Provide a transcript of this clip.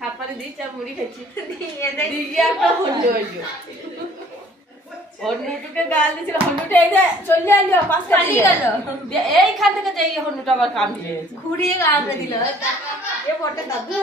খাপারে দিয়েছি আর মুড়ি খেয়েছি হন্ডুটুকে গাল দিয়েছিল হন্ডুটা এই যে চলে আইলো পাঁচটা গেল এইখান থেকে যাই হন্ডুটা আবার কামড়ে ঘুরিয়ে কামড়ে দিল এ বটে দাদু